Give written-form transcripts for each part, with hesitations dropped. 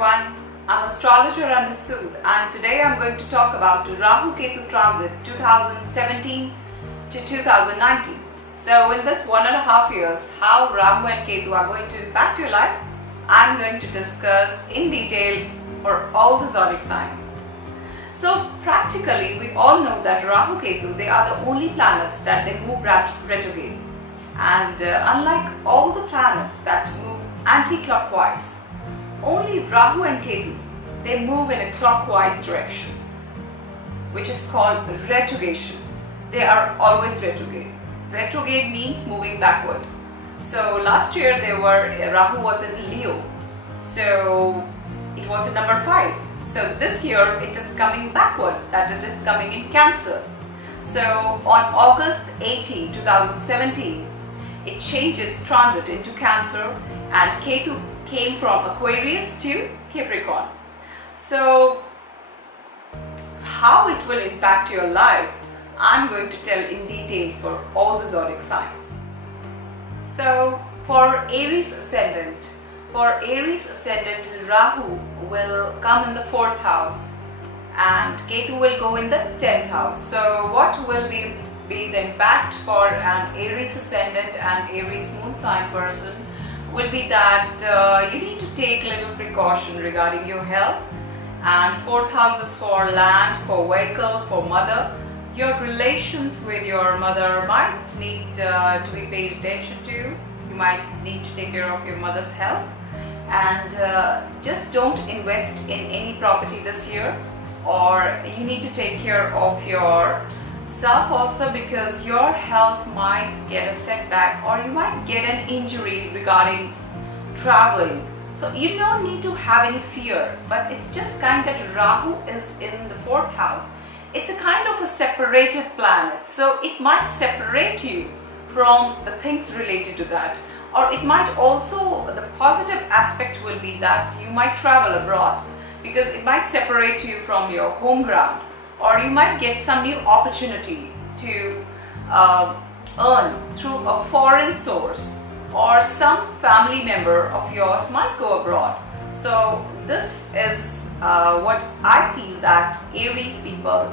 everyone, I'm astrologer Anu Sood, and today I'm going to talk about Rahu Ketu transit 2017 to 2019. So in this 1.5 years, how Rahu and Ketu are going to impact your life, I'm going to discuss in detail for all the zodiac signs. So practically we all know that Rahu Ketu, they are the only planets that they move retrograde, and unlike all the planets that move anti-clockwise, only Rahu and Ketu, they move in a clockwise direction, which is called retrogression. They are always retrograde. Retrograde means moving backward. So last year Rahu was in Leo, so it was in number 5. So this year it is coming backward, that it is coming in Cancer. So on August 18, 2017, it changed its transit into Cancer, and Ketu came from Aquarius to Capricorn. So how it will impact your life, I'm going to tell in detail for all the zodiac signs. So for Aries ascendant, Rahu will come in the 4th house and Ketu will go in the 10th house. So what will be the impact for an Aries ascendant and Aries moon sign person will be that you need to take a little precaution regarding your health. And 4th house is for land, for vehicle, for mother. Your relations with your mother might need to be paid attention to. You might need to take care of your mother's health, and just don't invest in any property this year, or you need to take care of yourself also, because your health might get a setback or you might get an injury regarding traveling. So you don't need to have any fear, but it's just kind that Rahu is in the 4th house. It's a kind of a separative planet, so it might separate you from the things related to that. Or it might also, the positive aspect will be that you might travel abroad, because it might separate you from your home ground, or you might get some new opportunity to earn through a foreign source, or some family member of yours might go abroad. So this is what I feel that Aries people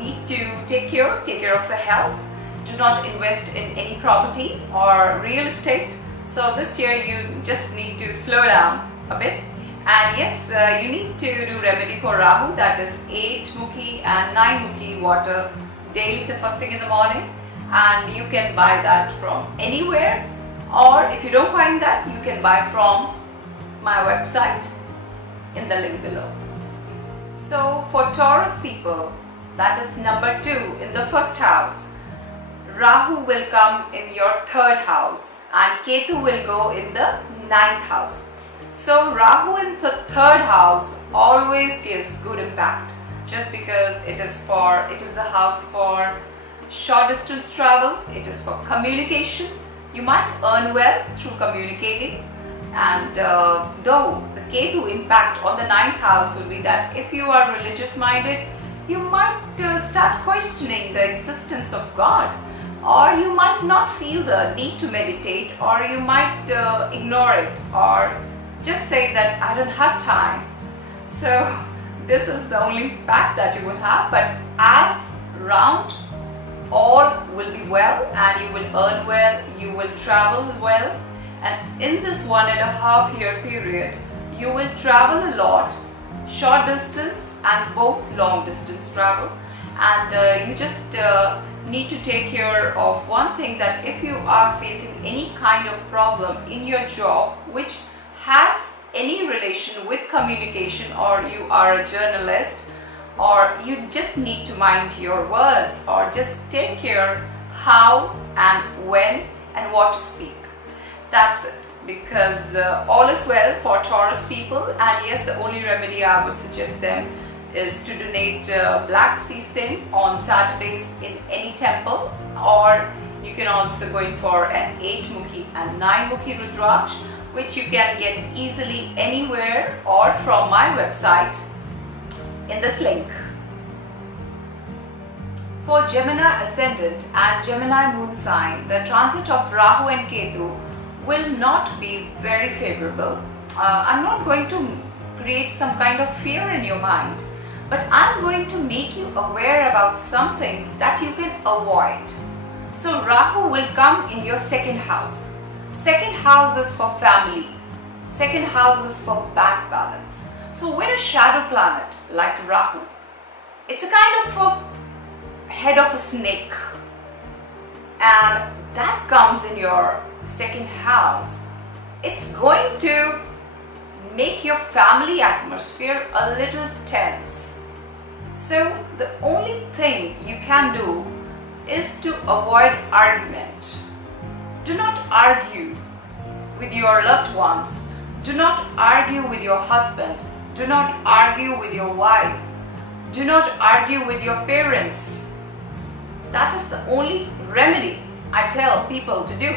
need to take care of the health. Do not invest in any property or real estate. So this year you just need to slow down a bit. And yes, you need to do remedy for Rahu, that is 8-mukhi and 9-mukhi water daily, the first thing in the morning. And you can buy that from anywhere, or if you don't find that, you can buy from my website in the link below. So for Taurus people, that is number 2 in the 1st house, Rahu will come in your 3rd house and Ketu will go in the 9th house. So Rahu in the 3rd house always gives good impact, just because it is the house for short distance travel, it is for communication. You might earn well through communicating, and though the Ketu impact on the 9th house will be that if you are religious minded, you might start questioning the existence of God, or you might not feel the need to meditate, or you might ignore it, or just say that I don't have time. So this is the only impact that you will have, but as round, all will be well, and you will earn well, you will travel well, and in this 1.5 year period you will travel a lot, short distance and both long distance travel. And you just need to take care of one thing, that if you are facing any kind of problem in your job which has any relation with communication, or you are a journalist, or you just need to mind your words, or just take care how and when and what to speak. That's it, because all is well for Taurus people. And yes, the only remedy I would suggest them is to donate black sesame on Saturdays in any temple, or you can also go in for an 8-mukhi and 9-mukhi Rudraksh, which you can get easily anywhere or from my website in this link. For Gemini ascendant and Gemini moon sign, the transit of Rahu and Ketu will not be very favorable. I'm not going to create some kind of fear in your mind. But I'm going to make you aware about some things that you can avoid. So Rahu will come in your second house. Second house is for family. Second house is for bank balance. So with a shadow planet like Rahu, it's a kind of a head of a snake, and that comes in your second house. It's going to make your family atmosphere a little tense. So the only thing you can do is to avoid argument. Do not argue with your loved ones. Do not argue with your husband. Do not argue with your wife. Do not argue with your parents. That is the only remedy I tell people to do.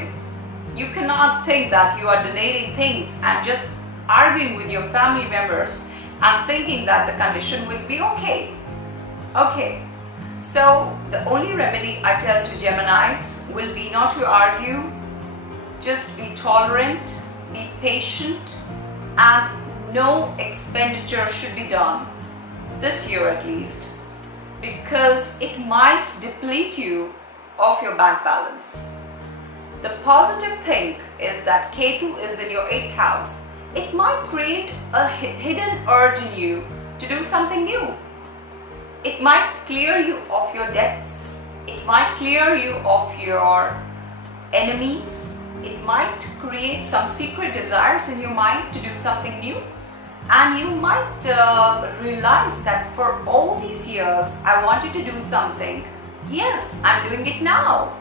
You cannot think that you are donating things and just arguing with your family members and thinking that the condition will be okay. Okay, so the only remedy I tell to Geminis will be not to argue, just be tolerant, be patient, and no expenditure should be done this year at least, because it might deplete you of your bank balance. The positive thing is that Ketu is in your 8th house. It might create a hidden urge in you to do something new. It might clear you of your debts. It might clear you of your enemies. It might create some secret desires in your mind to do something new. And you might realize that for all these years I wanted to do something. Yes, I'm doing it now.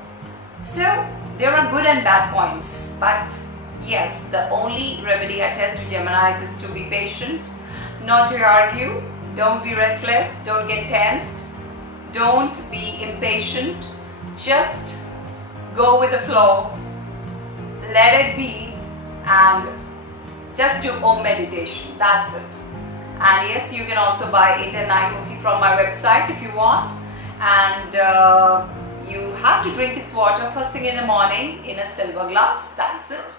So there are good and bad points, but yes, the only remedy I tell to Geminis is to be patient, not to argue, don't be restless, don't get tensed, don't be impatient, just go with the flow, let it be, and just do Om meditation, that's it. And yes, you can also buy 8 and 9 Mukhi from my website if you want, and you have to drink its water first thing in the morning in a silver glass, that's it.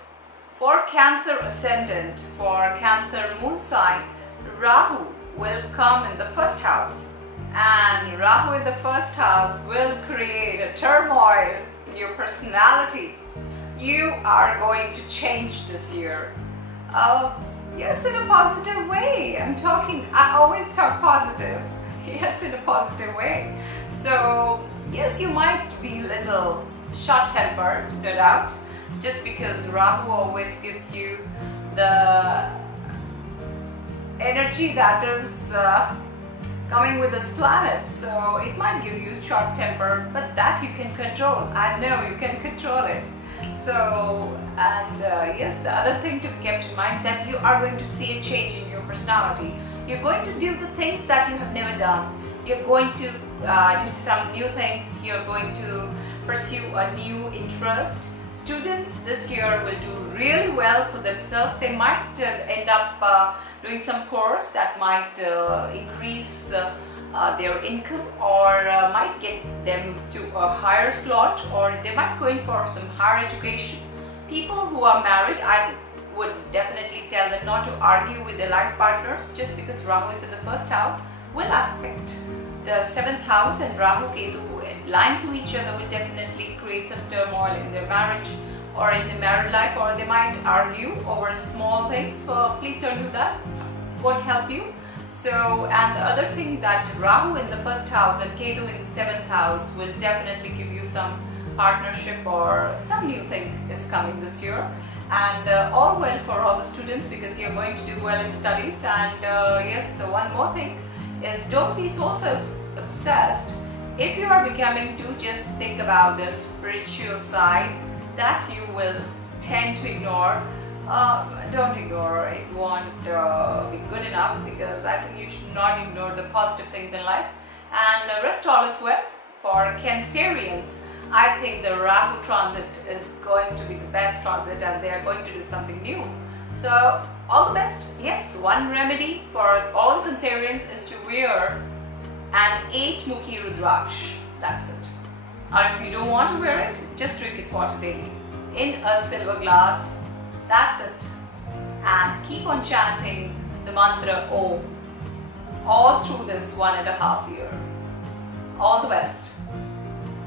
For Cancer ascendant, for Cancer moon sign, Rahu will come in the 1st house, and Rahu in the 1st house will create a turmoil in your personality. You are going to change this year. Yes, in a positive way. I always talk positive. Yes, in a positive way. So yes, you might be a little short-tempered, no doubt, just because Rahu always gives you the energy that is coming with this planet. So it might give you short temper, but that you can control. I know you can control it. So, and yes, the other thing to be kept in mind, that you are going to see a change in your personality. You're going to do the things that you have never done. You're going to do some new things. You're going to pursue a new interest. Students this year will do really well for themselves. They might end up doing some course that might increase their income, or might get them to a higher slot, or they might go in for some higher education. People who are married, I would definitely tell them not to argue with their life partners just because Rahu is in the 1st house. Will aspect the 7th house, and Rahu Ketu aligned to each other will definitely create some turmoil in their marriage or in the married life, or they might argue over small things. So please don't do that, it won't help you. So, and the other thing, that Rahu in the 1st house and Ketu in the 7th house will definitely give you some partnership, or some new thing is coming this year. And all well for all the students, because you're going to do well in studies. And yes, so one more thing is, don't be so obsessed. If you are becoming to just think about the spiritual side, that you will tend to ignore. Don't ignore, it won't be good enough, because I think you should not ignore the positive things in life. And rest all is well. For Cancerians, I think the Rahu transit is going to be the best transit, and they are going to do something new. So all the best. Yes, one remedy for all the Cancerians is to wear an 8-mukhi Rudraksh. That's it. Or if you don't want to wear it, just drink its water daily in a silver glass. That's it. And keep on chanting the mantra Om all through this 1.5 year. All the best.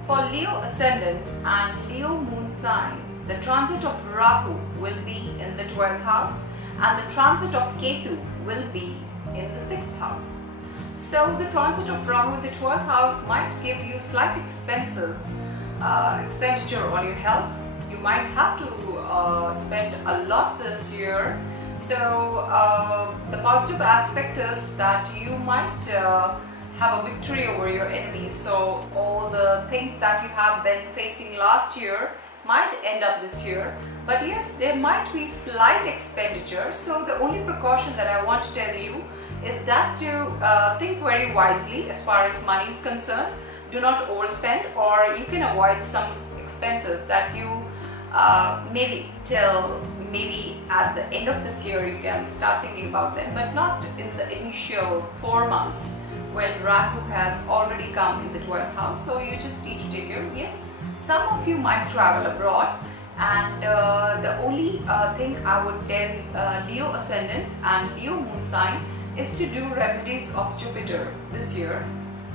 For Leo ascendant and Leo moon sign, the transit of Rahu will be in the 12th house and the transit of Ketu will be in the 6th house. So the transit of Rahu in the 12th house might give you slight expenditure on your health. You might have to spend a lot this year. So the positive aspect is that you might have a victory over your enemies. So all the things that you have been facing last year might end up this year. But yes, there might be slight expenditure. So the only precaution that I want to tell you is that to think very wisely as far as money is concerned. Do not overspend, or you can avoid some expenses that you maybe at the end of this year you can start thinking about them, but not in the initial 4 months when Rahu has already come in the 12th house. So you just need to take care. Yes, some of you might travel abroad, and the only thing I would tell Leo ascendant and Leo moon sign is to do remedies of Jupiter this year.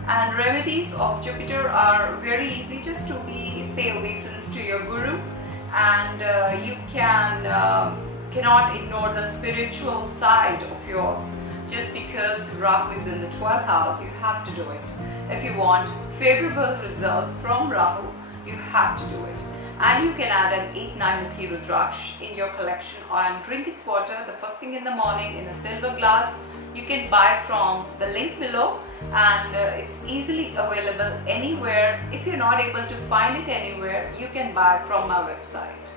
And remedies of Jupiter are very easy, just to pay obeisance to your guru, and you cannot ignore the spiritual side of yours. Just because Rahu is in the 12th house, you have to do it. If you want favorable results from Rahu, you have to do it. And you can add an 8-9 mukhi rudraksh in your collection and drink its water the first thing in the morning in a silver glass. You can buy from the link below, and it's easily available anywhere. If you're not able to find it anywhere, you can buy from my website.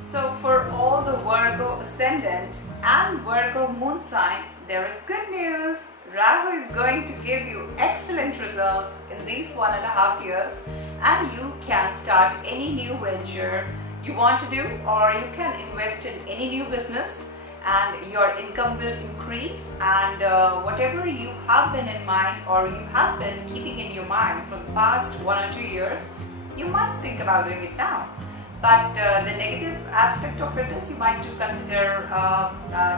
So for all the Virgo ascendant and Virgo moon sign, there is good news. Rahu is going to give you excellent results in these 1.5 years, and you can start any new venture you want to do, or you can invest in any new business, and your income will increase, and whatever you have been in mind or you have been keeping in your mind for the past 1 or 2 years, you might think about doing it now. But the negative aspect of it is you might do consider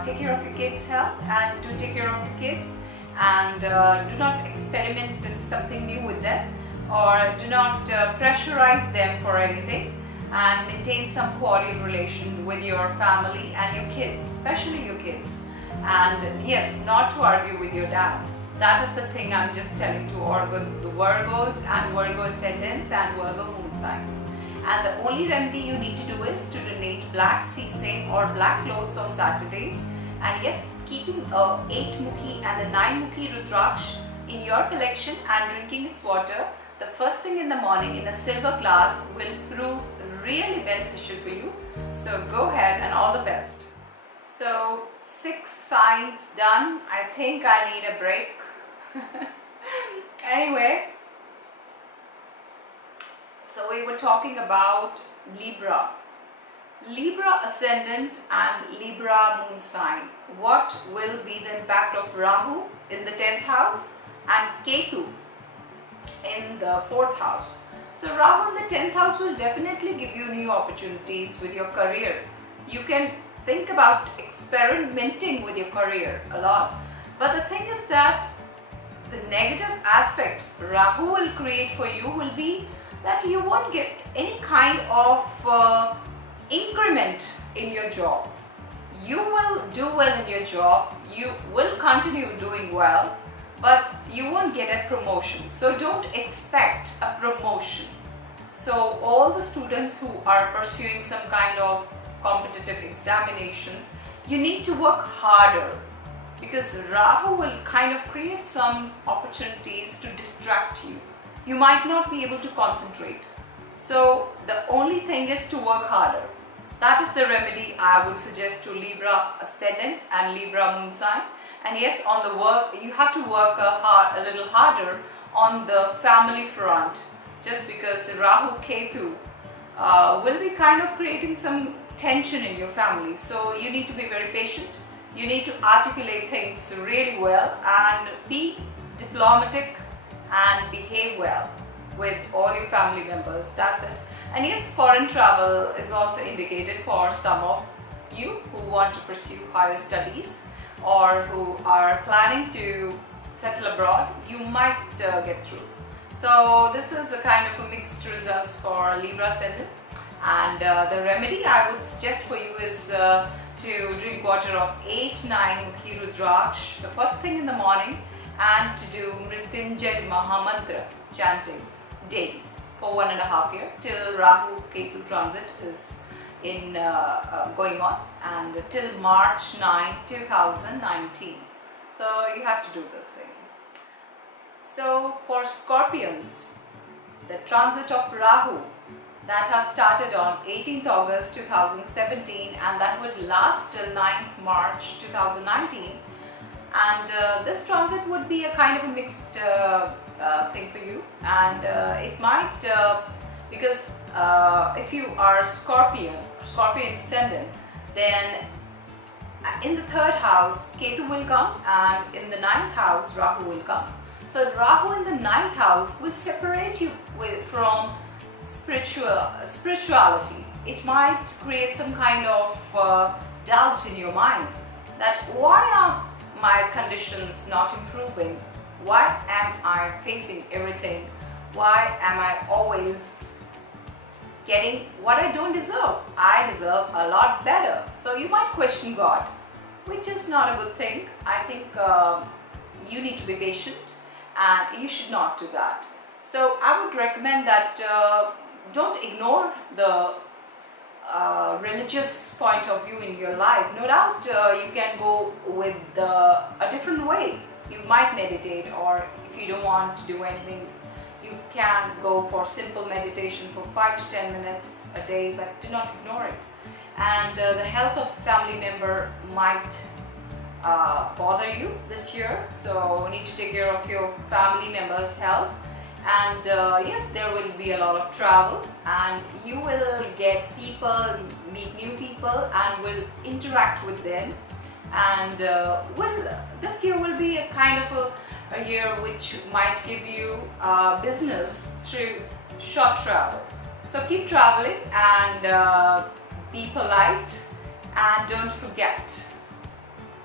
take care of your kids' health, and do take care of your kids, and do not experiment with something new with them, or do not pressurize them for anything, and maintain some quality relation with your family and your kids, especially your kids. And yes, not to argue with your dad. That is the thing I'm just telling to all the Virgos and Virgo ascendants and Virgo moon signs. And the only remedy you need to do is to donate black sesame or black clothes on Saturdays. And yes, keeping a 8-mukhi and a 9-mukhi rudraksh in your collection and drinking its water the first thing in the morning in a silver glass will prove really beneficial for you. So go ahead, and all the best. So 6 signs done. I think I need a break. Anyway, so we were talking about Libra. Libra ascendant and Libra moon sign. What will be the impact of Rahu in the 10th house and Ketu in the 4th house? So Rahu in the 10th house will definitely give you new opportunities with your career. You can think about experimenting with your career a lot. But the thing is that the negative aspect Rahu will create for you will be that you won't get any kind of increment in your job. You will do well in your job, you will continue doing well, but you won't get a promotion. So don't expect a promotion. So all the students who are pursuing some kind of competitive examinations, you need to work harder, because Rahu will kind of create some opportunities to distract you. You might not be able to concentrate. So the only thing is to work harder. That is the remedy I would suggest to Libra ascendant and Libra moon sign. And yes, on the work, you have to work a little harder on the family front, just because Rahu Ketu will be kind of creating some tension in your family. So you need to be very patient. You need to articulate things really well and be diplomatic and behave well with all your family members. That's it. And yes, foreign travel is also indicated for some of you who want to pursue higher studies, or who are planning to settle abroad, you might get through. So this is a kind of a mixed results for Libra ascendant, and the remedy I would suggest for you is to drink water of 8-9 Mukhi Rudraksh the first thing in the morning, and to do Mrityunjay Mahamantra chanting daily for 1.5 years till Rahu Ketu transit is going on, and till March 9, 2019. So you have to do this thing. So for Scorpions, the transit of Rahu that has started on 18th August 2017 and that would last till 9th March 2019. And this transit would be a kind of a mixed thing for you, and it might because if you are Scorpion ascendant, then in the 3rd house Ketu will come, and in the 9th house Rahu will come. So Rahu in the 9th house will separate you from spirituality. It might create some kind of doubt in your mind that why are my conditions not improving? Why am I facing everything? Why am I always getting what I don't deserve? I deserve a lot better. So you might question God, which is not a good thing. I think you need to be patient, and you should not do that. So I would recommend that don't ignore the religious point of view in your life. No doubt you can go with a different way. You might meditate, or if you don't want to do anything, you can go for simple meditation for 5 to 10 minutes a day, but do not ignore it. And the health of family member might bother you this year, so you need to take care of your family members' health. And yes, there will be a lot of travel, and you will get people, meet new people, and will interact with them. And this year will be a kind of a year which might give you business through short travel. So keep traveling, and be polite, and don't forget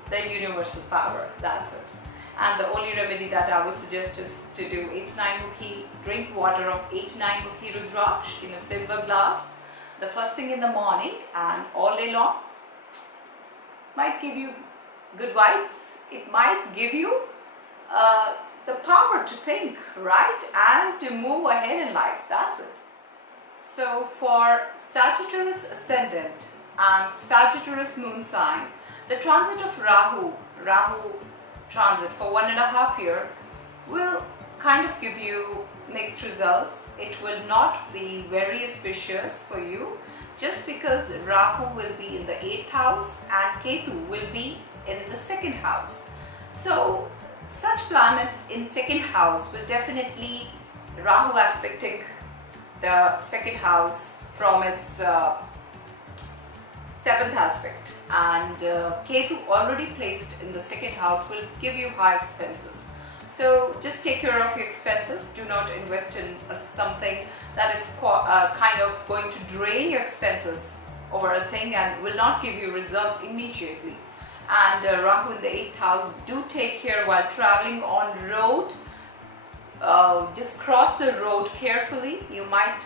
the universal power. That's it. And the only remedy that I would suggest is to do 8-9 Mukhi, drink water of 8-9 Mukhi Rudraksh in a silver glass the first thing in the morning and all day long. Might give you good vibes. It might give you the power to think, right, and to move ahead in life. That's it. So for Sagittarius ascendant and Sagittarius moon sign, the transit of Rahu transit for 1.5 years will kind of give you mixed results. It will not be very auspicious for you, just because Rahu will be in the 8th house and Ketu will be in the 2nd house. So such planets in 2nd house will definitely, Rahu aspecting the 2nd house from its 7th aspect, and Ketu already placed in the 2nd house will give you high expenses. So just take care of your expenses. Do not invest in something that is kind of going to drain your expenses over a thing and will not give you results immediately. And Rahu in the 8th house, do take care while traveling on road. Just cross the road carefully. You might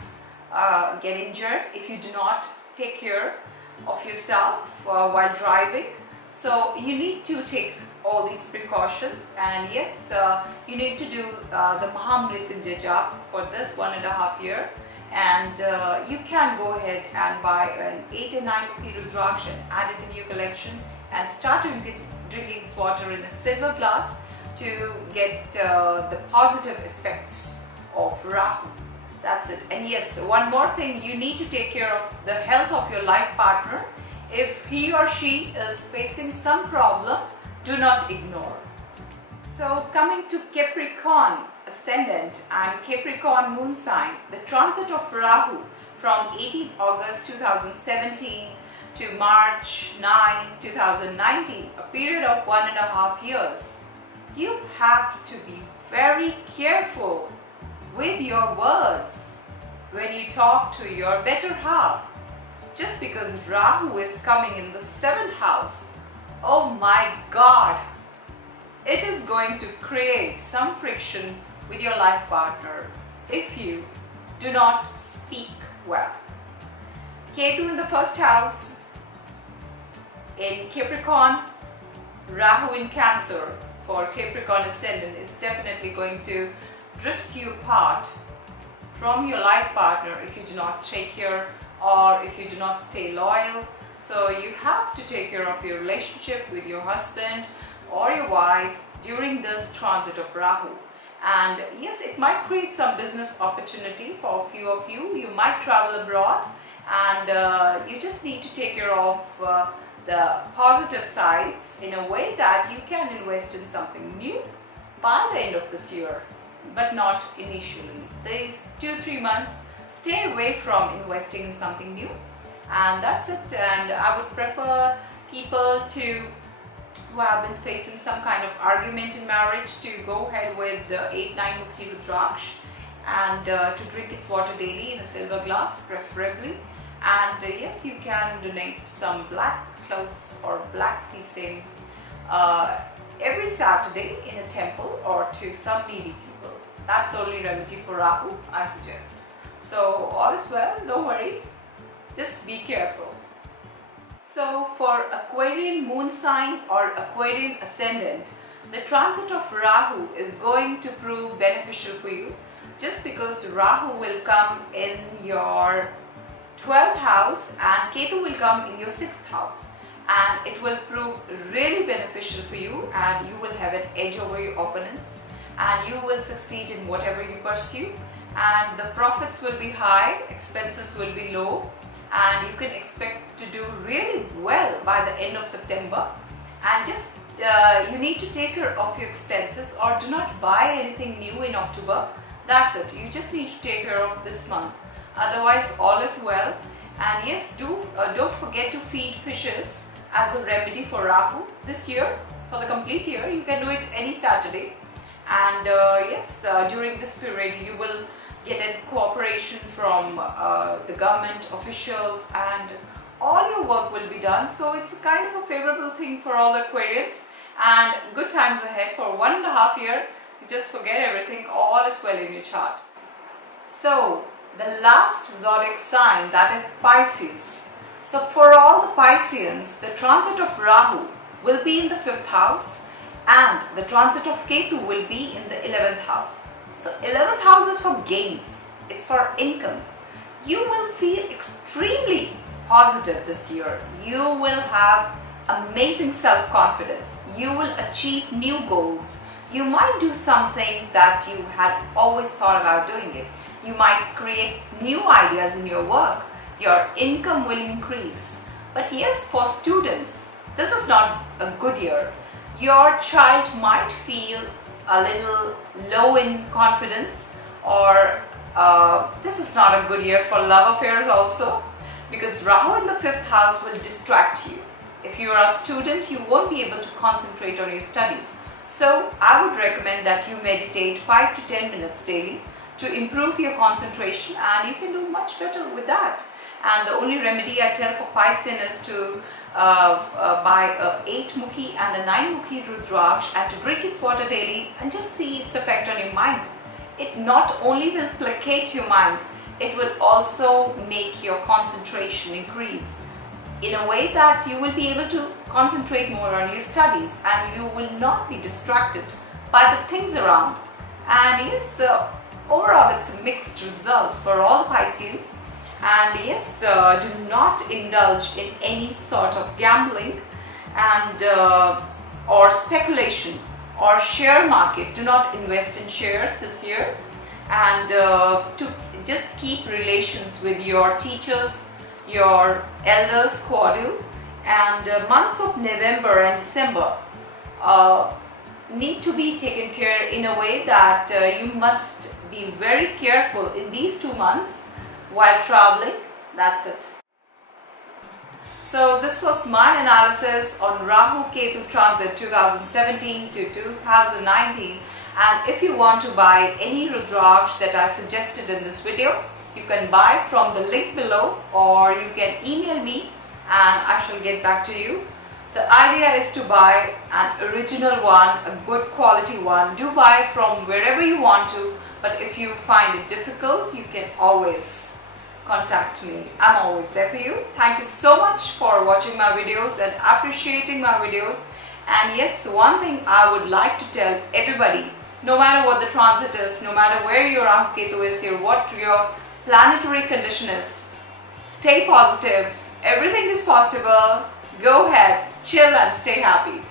get injured if you do not take care of yourself while driving. So you need to take all these precautions, and yes, you need to do the Mahamrityunjay Jap for this 1.5 years, and you can go ahead and buy an 8 and 9 Mukhi Rudraksh and add it in your collection and start drinking this water in a silver glass to get the positive aspects of Rahu. That's it. And yes, one more thing, you need to take care of the health of your life partner. If he or she is facing some problem, do not ignore. So coming to Capricorn ascendant and Capricorn moon sign, the transit of Rahu from 18th August 2017 to March 9, 2019, a period of 1.5 years. You have to be very careful with your words when you talk to your better half. Just because Rahu is coming in the 7th house oh my God, it is going to create some friction with your life partner if you do not speak well. Ketu in the first house, in Capricorn, Rahu in Cancer for Capricorn ascendant is definitely going to drift you apart from your life partner if you do not take care or if you do not stay loyal. So you have to take care of your relationship with your husband or your wife during this transit of Rahu. And yes, it might create some business opportunity for a few of you. You might travel abroad, and you just need to take care of the positive sides in a way that you can invest in something new by the end of this year, but not initially. These 2-3 months, stay away from investing in something new, and that's it. And I would prefer people who have been facing some kind of argument in marriage to go ahead with the 8-9 Mukhi Rudraksh and to drink its water daily in a silver glass preferably. And yes, you can donate some black clothes or black sesame every Saturday in a temple or to some needy people. That's the only remedy for Rahu, I suggest. So all is well, don't worry, just be careful. So for Aquarian moon sign or Aquarian ascendant, the transit of Rahu is going to prove beneficial for you just because Rahu will come in your 12th house and Ketu will come in your 6th house, and it will prove really beneficial for you, and you will have an edge over your opponents and you will succeed in whatever you pursue, and the profits will be high, expenses will be low, and you can expect to do really well by the end of September. And just you need to take care of your expenses or do not buy anything new in October. That's it. You just need to take care of this month. Otherwise, all is well. And yes, don't forget to feed fishes as a remedy for Rahu this year. For the complete year, you can do it any Saturday. And yes, during this period, you will get a cooperation from the government officials, and all your work will be done. So it's a kind of a favorable thing for all the Aquarians, and good times ahead for 1.5 years. You just forget everything, all is well in your chart. So the last zodiac sign, that is Pisces. So for all the Pisceans, the transit of Rahu will be in the 5th house and the transit of Ketu will be in the 11th house. So 11th house is for gains, it's for income. You will feel extremely positive this year. You will have amazing self-confidence. You will achieve new goals. You might do something that you had always thought about doing it. You might create new ideas in your work. Your income will increase. But yes, for students, this is not a good year. Your child might feel a little low in confidence, or this is not a good year for love affairs also, because Rahu in the 5th house will distract you. If you are a student, you won't be able to concentrate on your studies. So I would recommend that you meditate 5 to 10 minutes daily to improve your concentration, and you can do much better with that. And the only remedy I tell for Piscean is to buy a 8 Mukhi and a 9 Mukhi Rudraksh and to drink its water daily and just see its effect on your mind. It not only will placate your mind, it will also make your concentration increase in a way that you will be able to concentrate more on your studies and you will not be distracted by the things around. And yes, overall it's mixed results for all the Pisceans. And yes, do not indulge in any sort of gambling and or speculation or share market. Do not invest in shares this year, and to just keep relations with your teachers, your elders cordial. And months of November and December need to be taken care in a way that you must be very careful in these 2 months while traveling. That's it. So this was my analysis on Rahu Ketu transit 2017 to 2019, and if you want to buy any Rudraksh that I suggested in this video, you can buy from the link below or you can email me and I shall get back to you. The idea is to buy an original one, a good quality one. Do buy from wherever you want to, but if you find it difficult, you can always contact me. I'm always there for you. Thank you so much for watching my videos and appreciating my videos. And yes, one thing I would like to tell everybody, no matter what the transit is, no matter where your Rahu Ketu is, what your planetary condition is, stay positive. Everything is possible. Go ahead, chill and stay happy.